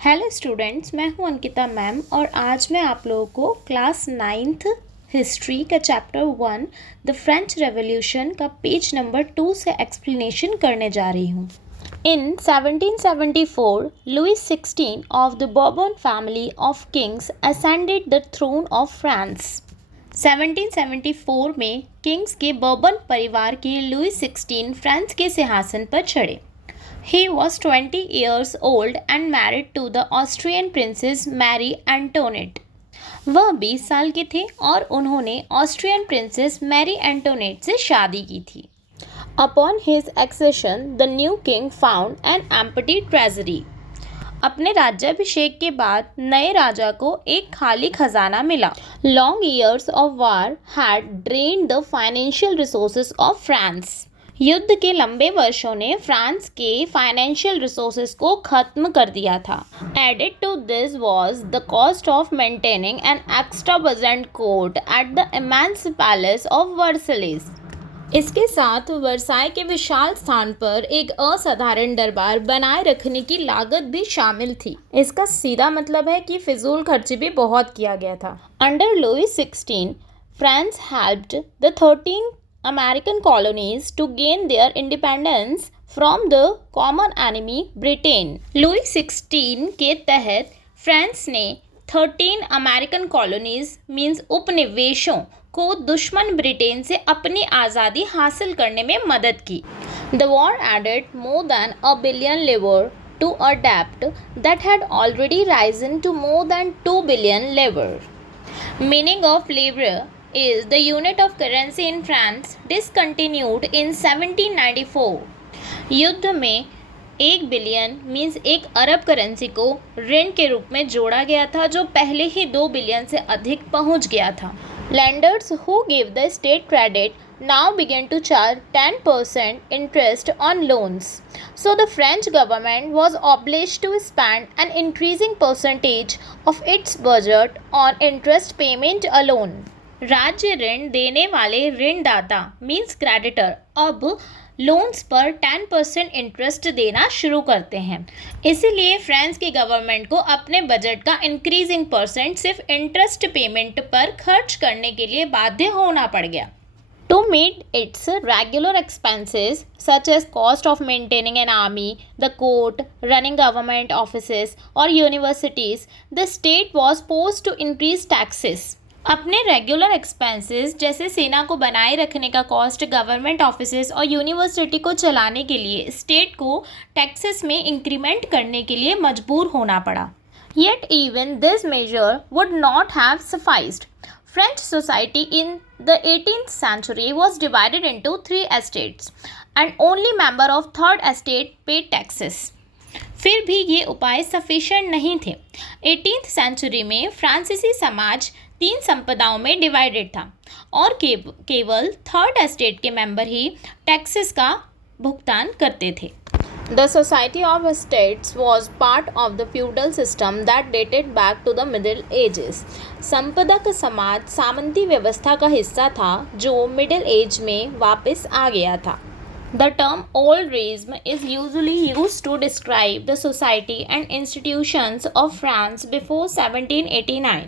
Hello students, मैं हूं Ankita ma'am और आज मैं आप लोगों को क्लास 9th हिस्ट्री का चैप्टर 1 द फ्रेंच रेवोल्यूशन का पेज नंबर 2 से एक्सप्लेनेशन करने जा रही हूं। In 1774, Louis XVI of the Bourbon family of kings ascended the throne of France. 1774 में किंग्स के बर्बन परिवार के लुई 16 फ्रांस के सिंहासन पर चढ़े। He was 20 years old and married to the Austrian princess Marie Antoinette. वह 20 साल के थे और उन्होंने ऑस्ट्रियन प्रिंसेस मैरी एंटोनेट से शादी की थी। Upon his accession, the new king found an empty treasury. अपने राज्याभिषेक के बाद नए राजा को एक खाली खजाना मिला। Long years of war had drained the financial resources of France. युद्ध के लंबे वर्षों ने फ्रांस के फाइनेंशियल रिसोर्सेज को खत्म कर दिया था। Added to this was the cost of maintaining an extravagant court at the immense palace of Versailles. इसके साथ वर्साई के विशाल स्थान पर एक असाधारण दरबार बनाए रखने की लागत भी शामिल थी। इसका सीधा मतलब है कि फिजूल खर्ची भी बहुत किया गया था। Under Louis 16, France helped the 13 American colonies to gain their independence from the common enemy Britain. Louis 16 के तहत फ्रांस ने 13 अमेरिकन कॉलोनीज मीन्स उपनिवेशों को दुश्मन ब्रिटेन से अपनी आज़ादी हासिल करने में मदद की। The war added more than a billion livres to a debt that had already risen to more than 2 billion livres. Meaning of livre is the unit of currency in France discontinued in 1794. युद्ध में 1 billion means 1 अरब currency को ऋण के रूप में जोड़ा गया था जो पहले ही 2 बिलियन से अधिक पहुंच गया था। Lenders who gave the state credit now began to charge 10% interest on loans. So the French government was obliged to spend an increasing percentage of its budget on interest payment alone. राज्य ऋण देने वाले ऋणदाता means creditor अब loans पर 10% interest देना शुरू करते हैं। इसीलिए फ्रांस की गवर्नमेंट को अपने बजट का इंक्रीजिंग परसेंट सिर्फ इंटरेस्ट पेमेंट पर खर्च करने के लिए बाध्य होना पड़ गया। To meet its regular expenses such as cost of maintaining an army, the court, running government offices or universities, the state was forced to increase taxes. अपने रेगुलर एक्सपेंसेस जैसे सेना को बनाए रखने का कॉस्ट, गवर्नमेंट ऑफिसेज और university को चलाने के लिए स्टेट को टैक्सेस में इंक्रीमेंट करने के लिए मजबूर होना पड़ा। Yet even this measure would not have sufficed. French society in the 18th century was divided into 3 estates and only member of 3rd estate paid taxes. फिर भी ये उपाय सफिशिएंट नहीं थे। 18th सेंचुरी में फ्रांसीसी समाज 3 संपदाओं में डिवाइडेड था और केवल 3rd एस्टेट के मेंबर ही टैक्सेस का भुगतान करते थे। The Society of Estates was part of the feudal system that dated back to the Middle Ages. संपदक समाज सामंती व्यवस्था का हिस्सा था जो मिडिल एज में वापस आ गया था। The term old realism is usually used to describe the society and institutions of France before 1789.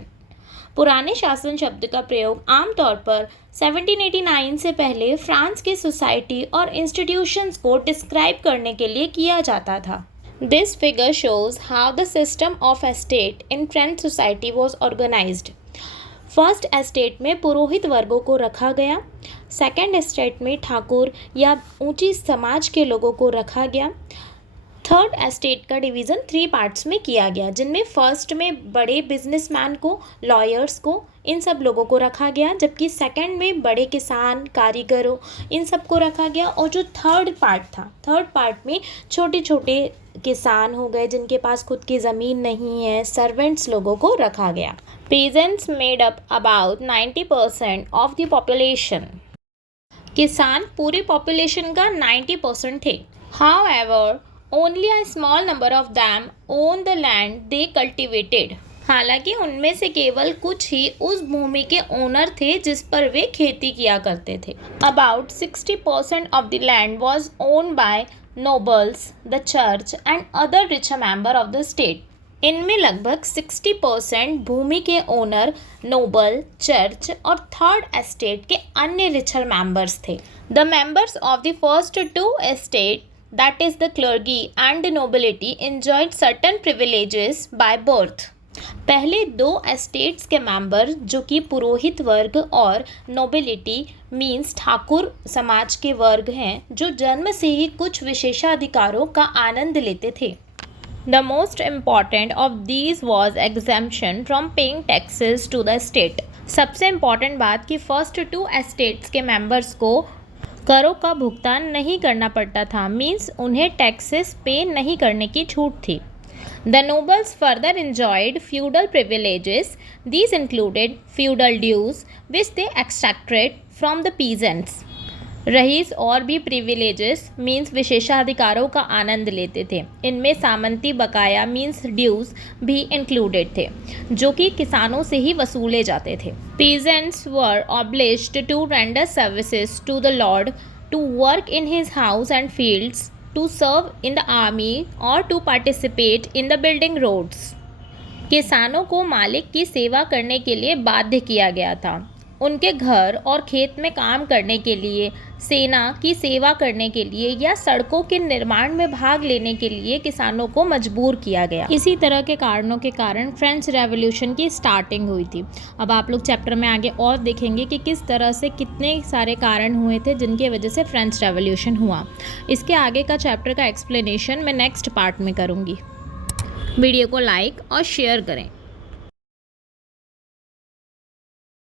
पुराने शासन शब्द का प्रयोग आमतौर पर 1789 से पहले फ्रांस की सोसाइटी और इंस्टीट्यूशंस को डिस्क्राइब करने के लिए किया जाता था। This figure shows how the system of estate in French society was organized. First estate में पुरोहित वर्गों को रखा गया, सेकंड एस्टेट में ठाकुर या ऊंची समाज के लोगों को रखा गया। थर्ड एस्टेट का डिवीज़न 3 पार्ट्स में किया गया जिनमें फर्स्ट में बड़े बिजनेसमैन को, लॉयर्स को, इन सब लोगों को रखा गया, जबकि सेकंड में बड़े किसान, कारीगरों, इन सब को रखा गया। और जो थर्ड पार्ट में छोटे छोटे किसान हो गए जिनके पास खुद की ज़मीन नहीं है, सर्वेंट्स लोगों को रखा गया। Peasants made up about 90% of the population. किसान पूरी पॉपुलेशन का 90% थे। However, only a small number of them owned the land they cultivated. हालांकि उनमें से केवल कुछ ही उस भूमि के ओनर थे जिस पर वे खेती किया करते थे। About 60% of the land was owned by nobles, the church and other richer member of the state. इनमें लगभग 60% भूमि के ओनर, नोबल, चर्च और थर्ड एस्टेट के अन्य रिचर मेंबर्स थे। The members of the first two estate, that is the clergy and the nobility, enjoyed certain privileges by birth. पहले दो एस्टेट्स के मेंबर जो कि पुरोहित वर्ग और नोबिलिटी मीन्स ठाकुर समाज के वर्ग हैं, जो जन्म से ही कुछ विशेषाधिकारों का आनंद लेते थे। The most important of these was exemption from paying taxes to the state. सबसे इम्पॉर्टेंट बात कि फर्स्ट टू एस्टेट्स के मेंबर्स को करों का भुगतान नहीं करना पड़ता था, मीन्स उन्हें टैक्सेस पे नहीं करने की छूट थी। The nobles further enjoyed feudal privileges. These included feudal dues, which they extracted from the peasants. Rice और भी प्रिविलेजेस मीन्स विशेषाधिकारों का आनंद लेते थे। इनमें सामंती बकाया मीन्स ड्यूज भी इंक्लूडेड थे, जो कि किसानों से ही वसूले जाते थे। Peasants were obliged to render services to the lord, to work in his house and fields, to serve in the army और to participate in the building roads. किसानों को मालिक की सेवा करने के लिए बाध्य किया गया था। उनके घर और खेत में काम करने के लिए, सेना की सेवा करने के लिए या सड़कों के निर्माण में भाग लेने के लिए किसानों को मजबूर किया गया। इसी तरह के कारणों के कारण फ्रेंच रेवोल्यूशन की स्टार्टिंग हुई थी। अब आप लोग चैप्टर में आगे और देखेंगे कि किस तरह से कितने सारे कारण हुए थे जिनकी वजह से फ्रेंच रेवोल्यूशन हुआ। इसके आगे का चैप्टर का एक्सप्लेनेशन मैं नेक्स्ट पार्ट में करूँगी। वीडियो को लाइक और शेयर करें।